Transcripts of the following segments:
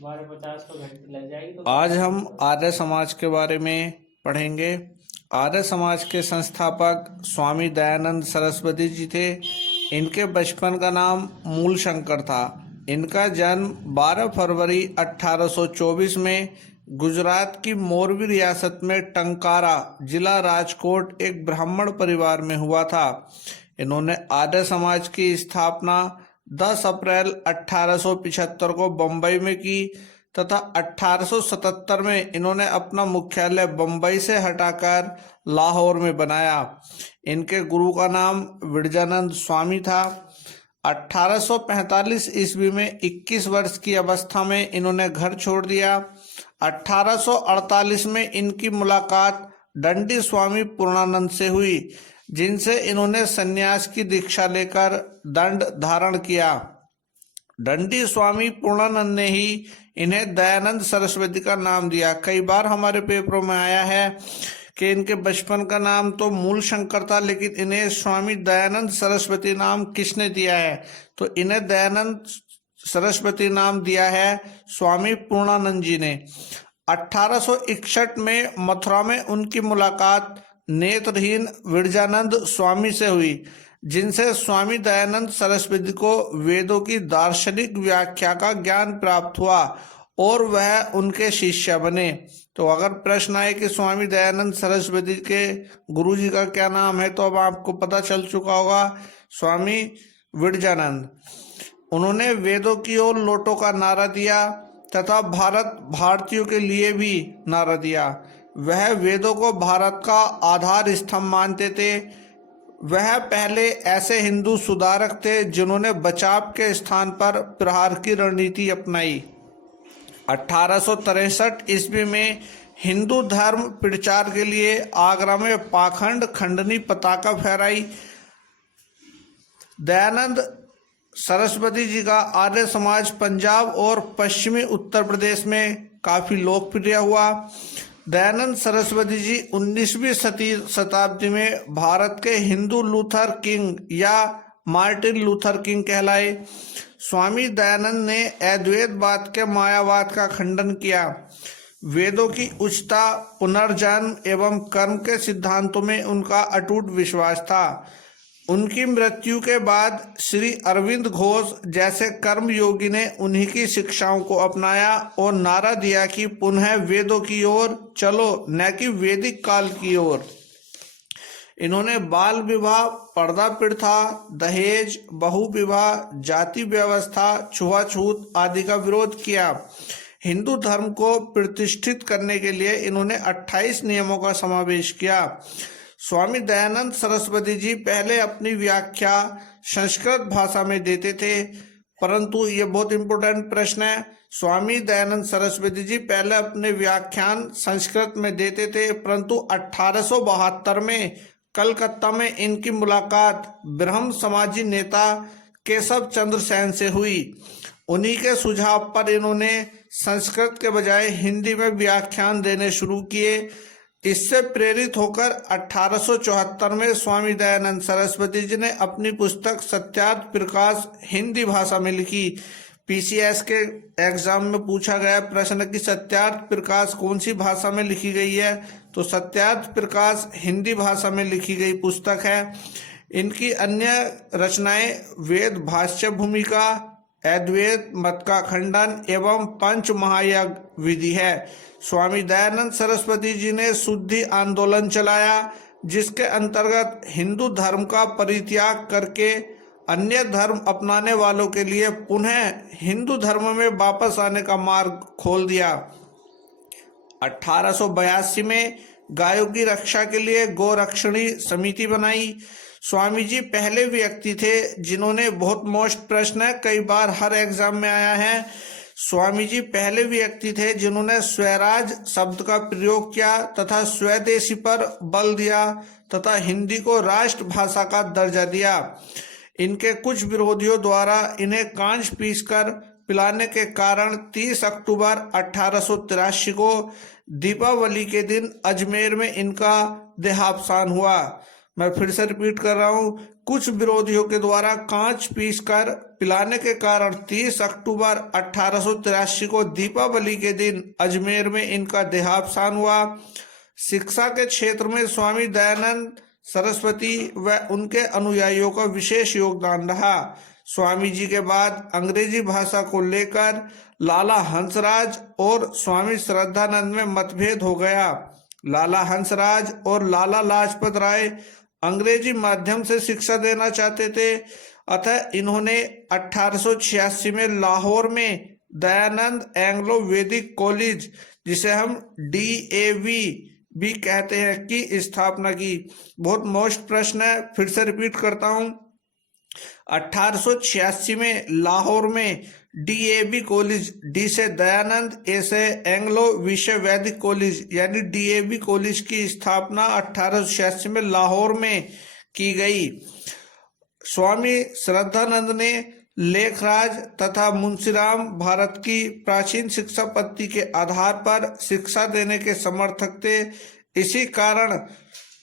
हमारे 50 तो घंटे लग जाएगी तो आज हम आर्य समाज के बारे में पढ़ेंगे। आर्य समाज के संस्थापक स्वामी दयानंद सरस्वती जी थे। इनके बचपन का नाम मूल शंकर था। इनका जन्म 12 फरवरी 1824 में गुजरात की मोरबी रियासत में टंकारा जिला राजकोट एक ब्राह्मण परिवार में हुआ था। इन्होंने आर्य समाज की स्थापना 10 अप्रैल 1875 को बम्बई में की तथा 1877 में इन्होंने अपना मुख्यालय बम्बई से हटाकर लाहौर में बनाया। इनके गुरु का नाम विरजानंद स्वामी था। 1845 ईस्वी में 21 वर्ष की अवस्था में इन्होंने घर छोड़ दिया। 1848 में इनकी मुलाकात दंडी स्वामी पूर्णानंद से हुई, जिनसे इन्होंने सन्यास की दीक्षा लेकर दंड धारण किया। दंडी स्वामी पूर्णानंद ने ही इन्हें दयानंद सरस्वती का नाम दिया। कई बार हमारे पेपरों में आया है कि इनके बचपन का नाम तो मूल शंकर था, लेकिन इन्हें स्वामी दयानंद सरस्वती नाम किसने दिया है? तो इन्हें दयानंद सरस्वती नाम दिया है स्वामी पूर्णानंद जी ने। 1861 में मथुरा में उनकी मुलाकात नेत्रहीन विरजानंद स्वामी से हुई, जिनसे स्वामी दयानंद सरस्वती को वेदों की दार्शनिक व्याख्या का ज्ञान प्राप्त हुआ और वह उनके शिष्य बने। तो अगर प्रश्न आए कि स्वामी दयानंद सरस्वती के गुरुजी का क्या नाम है, तो अब आपको पता चल चुका होगा, स्वामी विरजानंद। उन्होंने वेदों की ओर लौटो का नारा दिया तथा भारत भारतीयों के लिए भी नारा दिया। वह वेदों को भारत का आधार स्तंभ मानते थे। वह पहले ऐसे हिंदू सुधारक थे जिन्होंने बचाव के स्थान पर प्रहार की रणनीति अपनाई। 1863 ईस्वी में हिंदू धर्म प्रचार के लिए आगरा में पाखंड खंडनी पताका फहराई। दयानंद सरस्वती जी का आर्य समाज पंजाब और पश्चिमी उत्तर प्रदेश में काफी लोकप्रिय हुआ। दयानंद सरस्वती जी 19वीं शताब्दी में भारत के हिंदू लूथर किंग या मार्टिन लूथर किंग कहलाए। स्वामी दयानंद ने अद्वैतवाद के मायावाद का खंडन किया। वेदों की उच्चता, पुनर्जन्म एवं कर्म के सिद्धांतों में उनका अटूट विश्वास था। उनकी मृत्यु के बाद श्री अरविंद घोष जैसे कर्म योगी ने उन्हीं की शिक्षाओं को अपनाया और नारा दिया कि पुनः वेदों की ओर चलो, न कि वैदिक काल की ओर। इन्होंने बाल विवाह, पर्दा प्रथा, दहेज, बहु विवाह, जाति व्यवस्था, छुआछूत आदि का विरोध किया। हिंदू धर्म को प्रतिष्ठित करने के लिए इन्होंने 28 नियमों का समावेश किया। स्वामी दयानंद सरस्वती जी पहले अपनी व्याख्या संस्कृत भाषा में देते थे, परंतु ये बहुत इंपॉर्टेंट प्रश्न है। स्वामी दयानंद सरस्वती जी पहले अपने व्याख्यान संस्कृत में देते थे, परंतु 1872 में कलकत्ता में इनकी मुलाकात ब्रह्म समाजी नेता केशव चंद्र सेन से हुई। उन्हीं के सुझाव पर इन्होंने संस्कृत के बजाय हिंदी में व्याख्यान देने शुरू किए। इससे प्रेरित होकर 1874 में स्वामी दयानंद सरस्वती जी ने अपनी पुस्तक सत्यार्थ प्रकाश हिंदी भाषा में लिखी। पीसीएस के एग्जाम में पूछा गया प्रश्न कि सत्यार्थ प्रकाश कौन सी भाषा में लिखी गई है, तो सत्यार्थ प्रकाश हिंदी भाषा में लिखी गई पुस्तक है। इनकी अन्य रचनाएं वेद भाष्य भूमिका, अद्वैत मत का खंडन एवं पंच महायज्ञ विधि है। स्वामी दयानंद सरस्वती जी ने शुद्धि आंदोलन चलाया, जिसके अंतर्गत हिंदू धर्म का परित्याग करके अन्य धर्म अपनाने वालों के लिए पुनः हिंदू धर्म में वापस आने का मार्ग खोल दिया। 1882 में गायों की रक्षा के लिए गोरक्षणी समिति बनाई। स्वामी जी पहले व्यक्ति थे जिन्होंने, बहुत मोस्ट प्रश्न है, कई बार हर एग्जाम में आया है, स्वामी जी पहले व्यक्ति थे जिन्होंने स्वराज शब्द का प्रयोग किया तथा स्वदेशी पर बल दिया तथा हिंदी को राष्ट्रभाषा का दर्जा दिया। इनके कुछ विरोधियों द्वारा इन्हें कांच पीसकर पिलाने के कारण 30 अक्टूबर 1883 को दीपावली के दिन अजमेर में इनका देहावसान हुआ। मैं फिर से रिपीट कर रहा हूँ, कुछ विरोधियों के द्वारा कांच पीसकर पिलाने के कारण 30 अक्टूबर 1883 को दीपावली के दिन अजमेर में इनका देहावसान हुआ। शिक्षा के क्षेत्र में स्वामी दयानंद सरस्वती व उनके अनुयायियों का विशेष योगदान रहा। स्वामी जी के बाद अंग्रेजी भाषा को लेकर लाला हंसराज और स्वामी श्रद्धानंद में मतभेद हो गया। लाला हंसराज और लाला लाजपत राय अंग्रेजी माध्यम से शिक्षा देना चाहते थे, अतः इन्होंने 1886 में लाहौर में दयानंद एंग्लो वैदिक कॉलेज, जिसे हम DAV भी कहते हैं, की स्थापना की। बहुत मोस्ट प्रश्न है, फिर से रिपीट करता हूं। 1886 में लाहौर में DAV कॉलेज, डी से दयानंद, ए से एंग्लो विश्व वैदिक कॉलेज यानी DAV कॉलेज की स्थापना 1886 में लाहौर में की गई। स्वामी श्रद्धानंद ने लेखराज तथा मुंशीराम भारत की प्राचीन शिक्षा पद्धति के आधार पर शिक्षा देने के समर्थक थे। इसी कारण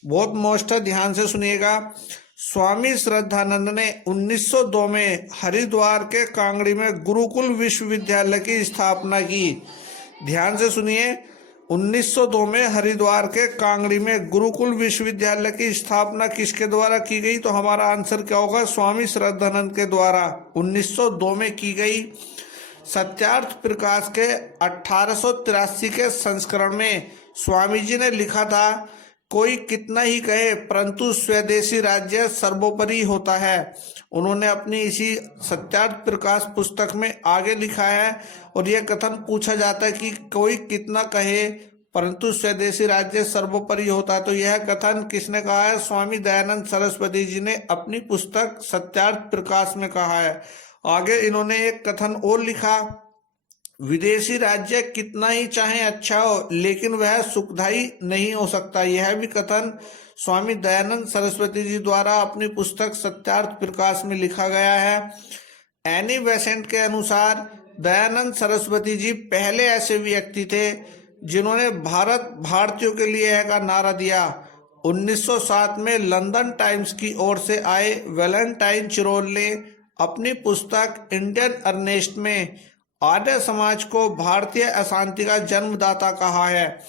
बहुत मोस्ट ध्यान से सुनिएगा, स्वामी श्रद्धानंद ने 1902 में हरिद्वार के कांगड़ी में गुरुकुल विश्वविद्यालय की स्थापना की। ध्यान से सुनिए, 1902 में हरिद्वार के कांगड़ी में गुरुकुल विश्वविद्यालय की स्थापना किसके द्वारा की गई? तो हमारा आंसर क्या होगा? स्वामी श्रद्धानंद के द्वारा 1902 में की गई। सत्यार्थ प्रकाश के 1883 के संस्करण में स्वामी जी ने लिखा था, कोई कितना ही कहे परंतु स्वदेशी राज्य सर्वोपरि होता है। उन्होंने अपनी इसी सत्यार्थ प्रकाश पुस्तक में आगे लिखा है, और यह कथन पूछा जाता है कि कोई कितना कहे परंतु स्वदेशी राज्य सर्वोपरि होता है, तो यह कथन किसने कहा है? स्वामी दयानंद सरस्वती जी ने अपनी पुस्तक सत्यार्थ प्रकाश में कहा है। आगे इन्होंने एक कथन और लिखा, विदेशी राज्य कितना ही चाहे अच्छा हो लेकिन वह सुखदायी नहीं हो सकता। यह भी कथन स्वामी दयानंद सरस्वती जी द्वारा अपनी पुस्तक सत्यार्थ प्रकाश में लिखा गया है। एनी बेसेंट के अनुसार दयानंद सरस्वती जी पहले ऐसे व्यक्ति थे जिन्होंने भारत भारतीयों के लिए का नारा दिया। 1907 में लंदन टाइम्स की ओर से आए वैलेंटाइन चिरोल ने अपनी पुस्तक इंडियन अर्नेस्ट में आर्य समाज को भारतीय अशांति का जन्मदाता कहा है।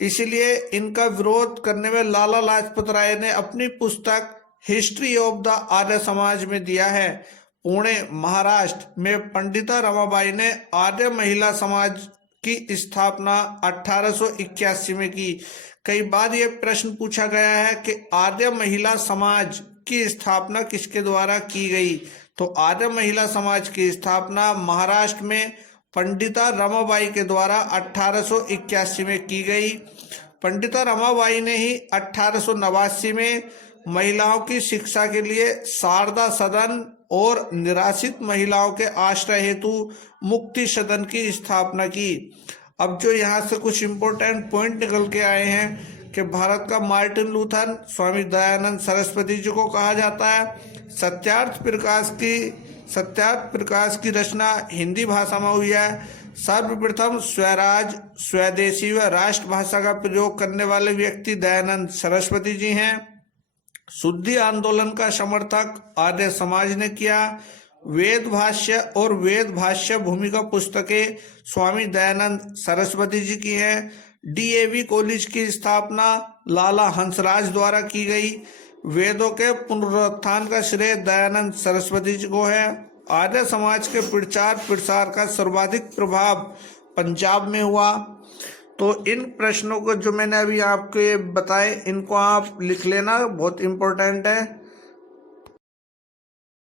इसलिए इनका विरोध करने में लाला लाजपत राय ने अपनी पुस्तक history of the Arya Samaj में दिया है। पुणे महाराष्ट्र में पंडिता रमाबाई ने आर्य महिला समाज की स्थापना 1881 में की। कई बार ये प्रश्न पूछा गया है कि आर्य महिला समाज की स्थापना किसके द्वारा की गई? तो आर्य महिला समाज की स्थापना महाराष्ट्र में पंडिता रमाबाई के द्वारा 1881 में की गई। पंडिता रमाबाई ने ही 1889 में महिलाओं की शिक्षा के लिए शारदा सदन और निराश्रित महिलाओं के आश्रय हेतु मुक्ति सदन की स्थापना की। अब जो यहाँ से कुछ इम्पोर्टेंट पॉइंट निकल के आए हैं कि भारत का मार्टिन लूथर स्वामी दयानंद सरस्वती जी को कहा जाता है। सत्यार्थ प्रकाश की रचना हिंदी भाषा में हुई है। सर्वप्रथम स्वराज, स्वदेशी व राष्ट्रभाषा का प्रयोग करने वाले व्यक्ति दयानंद सरस्वती जी हैं। शुद्धि आंदोलन का समर्थक आर्य समाज ने किया। वेद भाष्य और वेद भाष्य भूमिका पुस्तकें स्वामी दयानंद सरस्वती जी की हैं। DAV कॉलेज की स्थापना लाला हंसराज द्वारा की गई। वेदों के पुनरुत्थान का श्रेय दयानंद सरस्वती जी को है। आर्य समाज के प्रचार प्रसार का सर्वाधिक प्रभाव पंजाब में हुआ। तो इन प्रश्नों को जो मैंने अभी आपको बताए, इनको आप लिख लेना, बहुत इम्पोर्टेंट है।